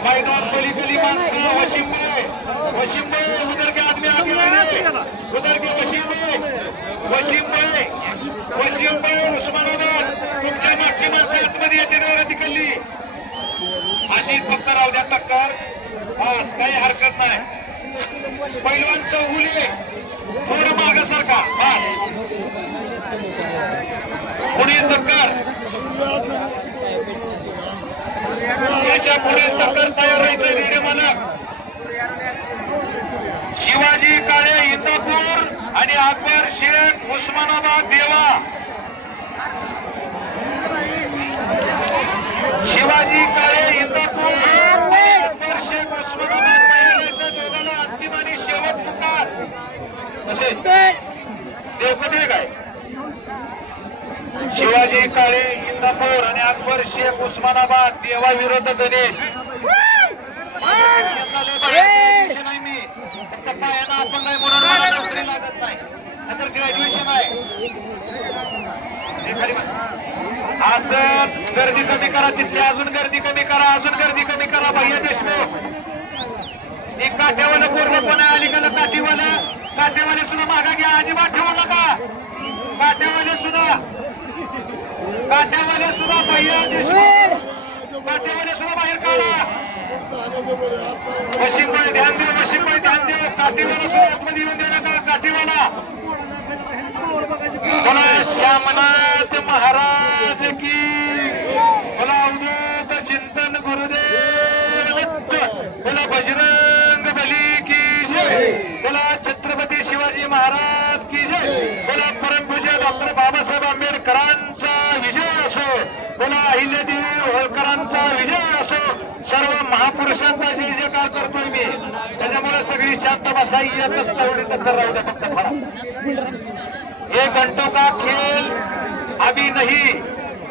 मैदान पलीकली माणसं वशिम उधर के आदमी आगे उधर के वशिम उस्मानाबाद तुमच्या मागची माणसं आतमध्ये येते वरती कल्ली अशी फक्त राहू द्या टक्कर बस काही हरकत नाही पैलवान चौगुले थोडं मागासारखा बस पुढे टक्कर याच्या पुढे टक्कर तयार व्हायचं रेडे मालक शिवाजी काळे इंदापूर आणि अकबर शेख उस्मानाबाद देवा शिवाजी काळे इंदापूर अकबर शेख उस्मानाबाद तयार दोघांना अंतिम आणि शेवट पुकार असे देवपती काय शिवाजी काळे इंदापूर आणि अकबर शेख उस्मानाबाद देवा विरुद्ध गणेश नाही मी फक्त पायाला आपण नाही म्हणून मला नोकरी लागत नाही नंतर ग्रॅज्युएशन आहे असं गर्दी कमी करा तिथली अजून गर्दी कमी करा अजून गर्दी कमी करा भैया देशमुख एक काठ्यावाला पूर्णपणे अलीकडे काठीवाले सुद्धा मागा घ्या अजिबात ठेवू नका काठ्यावाले सुद्धा भैया देशमुख काठ्यावाले सुद्धा बाहेर काढा वशिमबाई ध्यान देऊ वशिमबाई ध्यान देऊ काठीवाला सुद्धा आतमध्ये येऊन देऊ नका काठीवाला बोला श्यामनाथ महाराज की बोला अवधूत चिंतन गुरुदेव बोला बजरंग बली की जय बोला छत्रपती शिवाजी महाराज की जय बोला परमपूज्य डॉक्टर बाबासाहेब आंबेडकरांचा विजय असो बोला अहिल्यादेवी होळकरांचा विजय असो सर्व महापुरुषांचा जय जयकार करतोय मी त्याच्यामुळे सगळी शांत बसा येतच तेवढी टक्कर राहू द्या फक्त फळा ये घंटों का खेल अभी नहीं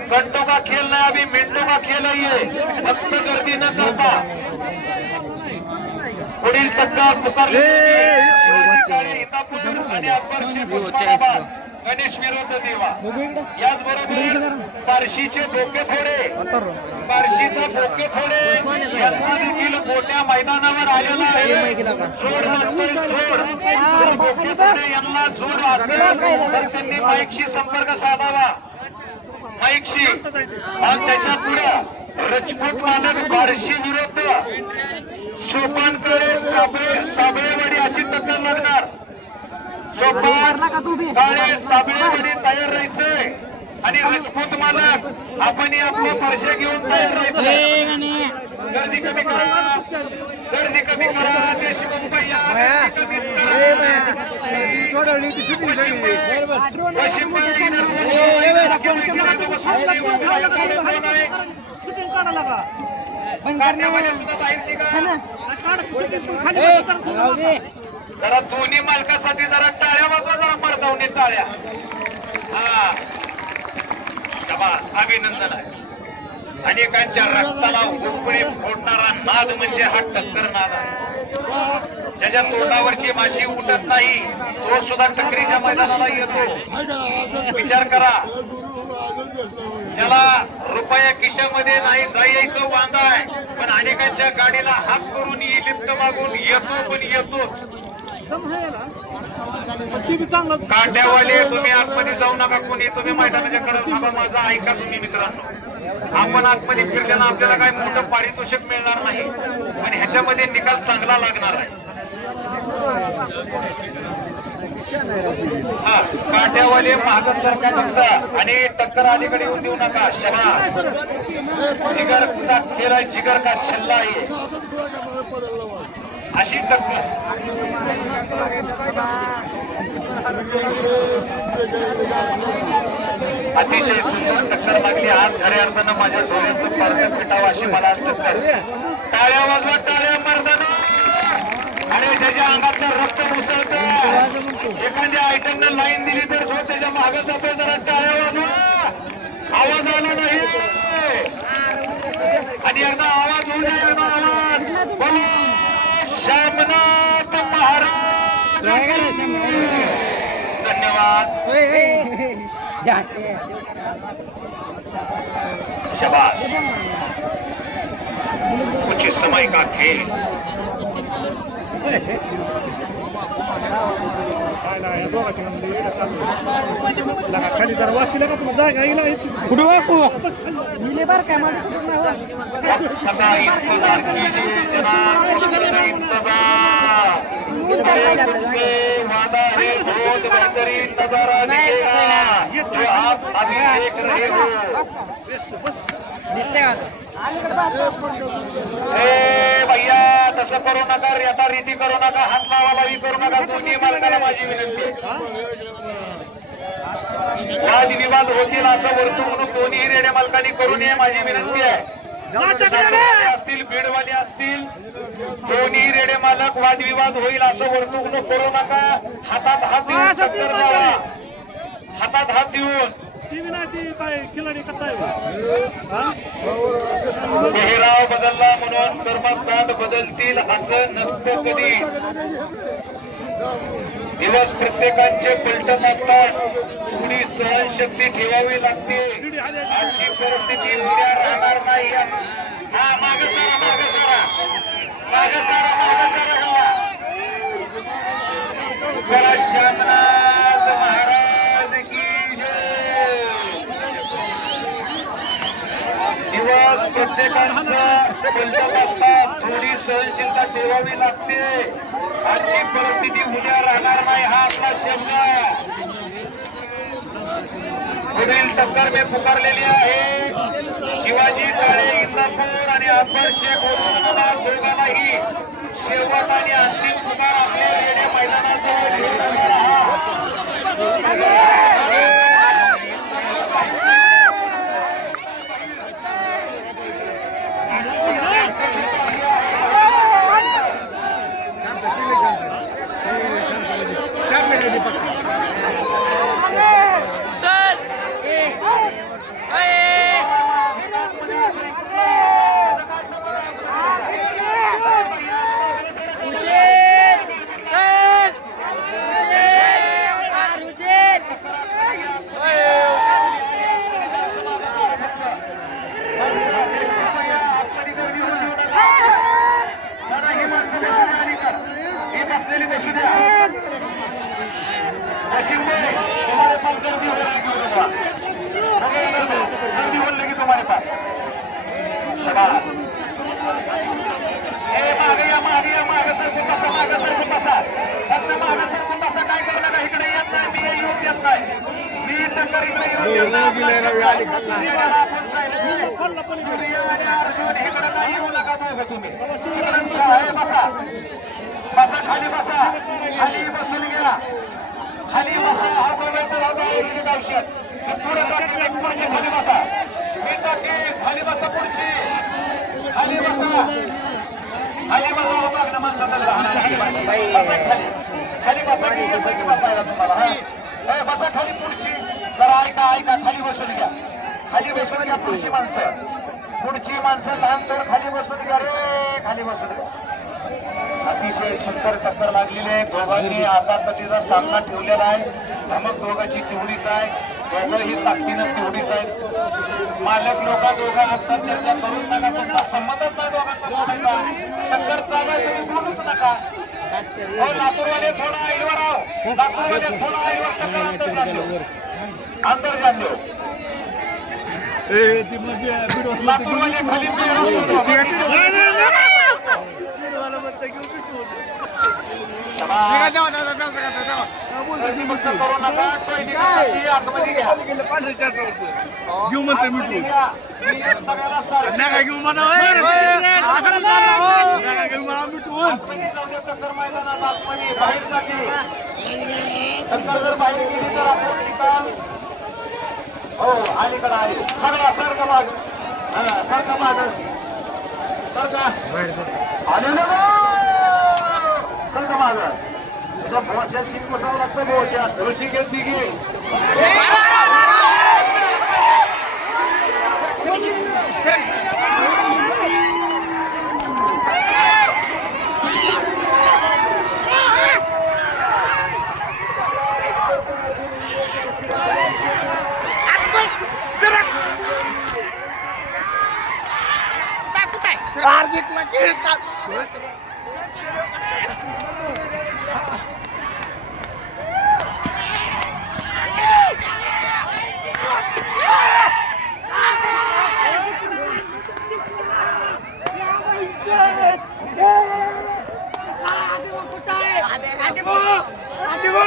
घंटों का खेल नहीं अभी मिनटों का खेल है ये फक्त गर्दी न करता पुढील टक्का पुकारले आणि अकबर शेख उस्मानाबाद गणेश विरुद्ध देवा याचबरोबर बार्शीचे बोके फोडे बार्शीचा बोके फोडे यांचा देखील मोठ्या मैदानावर आलेला आहे जोड बोके फोडे यांना जोड असेल तर त्यांनी माईकशी संपर्क साधावा माईकशी आणि त्याच्या पुढे रजपूत मालक बार्शी विरुद्ध सोपानकडे साबळेवाडी अशी टक्कर लागणार काळे साबळेवाडी तयार राहायचंय आणि राजपूत मालक आपण आपलं परशे घेऊन तयार राहायचंय गर्दी कमी करा देशमुख भैया जरा दोन्ही मालकासाठी जरा टाळ्या वाजवा जरा मर्दावणी टाळ्या हा शाबास अभिनंदन आहे अनेकांच्या रक्ताला उकळी फोडणारा नाद म्हणजे हा टक्कर नाद आहे ज्याच्या तोंडावरची माशी उठत नाही तो सुद्धा टक्करीच्या मैदानाला येतो विचार करा ज्याला रुपया खिशामध्ये नाही जायचं वांदा आहे पण अनेकांच्या गाडीला हात करून लिप्त मागून येतो पण येतो. चांगलं काट्यावाले तुम्ही आतमध्ये जाऊ नका, कोणी तुम्ही मैदानाच्या कडे थांबा. माझा ऐका तुम्ही मित्रांनो, आपण आतमध्ये फिरल्यानं आपल्याला काही मोठं पारितोषिक मिळणार नाही, पण ह्याच्यामध्ये निकाल चांगला लागणार आहे. हा, काट्यावाले मागत जर का नसता आणि टक्कर अलीकडे येऊन देऊ नका. शबास, जिगरचा खेळ आहे, जिगर का छल्ला आहे, अशी टक्कर. अतिशय सुंदर टक्कर लागली आज. खऱ्या अर्थानं माझ्या डोळ्याचं पारखं पिटावं अशी मला आज टक्कर. टाळ्या वाजवा, टाळ्या मर्दाना. आणि त्याच्या अंगातलं रक्त मुसळतं. एखाद्या आयटमनं लाईन दिली तर जो त्याच्या मागे जातो, जरा टाळ्या वाजवा. आवाज आला नाही आणि एकदा आवाज होऊ नये. आवाज बोलो श्यामनाथ महाराज. धन्यवाद. शाबाश. कुछ इस समय का खेल. खाली जर वाचला का तुला जागा येईल कुठं वाकू बार काय मला सदा इंतजार कीजिए जनाब, इंतजार. वादा है, बहुत बेहतरीन नजारा दिखेगा जो आप अभी देख रहे हो. ए भैया, तसं करू नका, आता रीती करू नका, हात लावालावी करू नका. दोन्ही मालकाला माझी विनंती. वाद विवाद होतील असं वर्तवणूक दोन्ही रेड्या मालकांनी करू नये, माझी विनंती आहे. असतील, बीडवाले असतील, दोन्ही रेडे मालक वादविवाद होईल असं वर्तवणूक करू नका. हातात हात देऊन टक्कर लावा. हातात हात देऊन. पेहराव बदलला म्हणून कर्मकांड बदलतील असं नसतं कधी. दिवस प्रत्येकाचे पलटत असतात. थोडी सहनशक्ती ठेवावी लागते. अशी परिस्थिती उद्या राहणार नाही. हा, मागे सारा, मागे सारा, मागे सारा, मागे सारा. करा श्यामनाथ महाराज की जय. दिवस प्रत्येकाचं पलटत असतात. थोडी सहनशीलता ठेवावी लागते. आजची परिस्थिती उद्या राहणार नाही, हा आपला शब्द. पुढील टक्कर मी पुकारलेली आहे. शिवाजी काळे इंदापूर आणि अकबर शेख दोघांनाही शेवट आणि अंतिम पुकार आपल्या येणे मैदानाजवळ घेऊन जाणार. खाली बसा, खाली बसून घ्या, खाली बसा. हा गोविंद औषध पुढे पुढची खाली बसा. मी टाकी खाली बसा, पुढची खाली बसा, खाली बसा. मागणं माणसाला खाली बसा, बसायला तुम्हाला. हा बसा खाली, पुढची जरा ऐका, ऐका, खाली बसून घ्या, खाली बसून घ्या. पुढची माणसं, पुढची माणसं लहान तर खाली बसून घ्या रे, खाली बसून घ्या. अतिशय सुंदर टक्कर लागलेली आहे. दोघांनी आतापर्यंतचा सामना ठेवलेला आहे. धमक दोघांची तेवढीच आहे, दोघंही ताकदीनं तेवढीच आहे. मालक लोक दोघं आता चर्चा करून नका, तुमचा संबंधच नाही दोघांचा. टक्कर चालू आहे, तुम्ही बोलूच नागपूरमध्ये थोडा आईवर आहो. नागपूरमध्ये थोडा आईवर चक्कर अंतर जाणलो. अंतर जाणलो. नागपूरमध्ये खाली करू नका. आतमध्ये घ्या. घेऊ म्हणते मिठू सगळ्याला सारखं. नका घेऊ म्हणा घेऊ म्हणा मिठू आतमध्ये जाऊ दे. चक्कर मैदानात आतमध्ये बाहेर जाते. चक्कर जर बाहेर गेली तर आपण निकाल. हो अलीकडे आहे. सगळा सारखं माग. सारखं माग. सारखं आले ना सारखं माग. तुझं भोशात सीट बसावं लागतं. भोशात ऋषी घेतली की आदिवा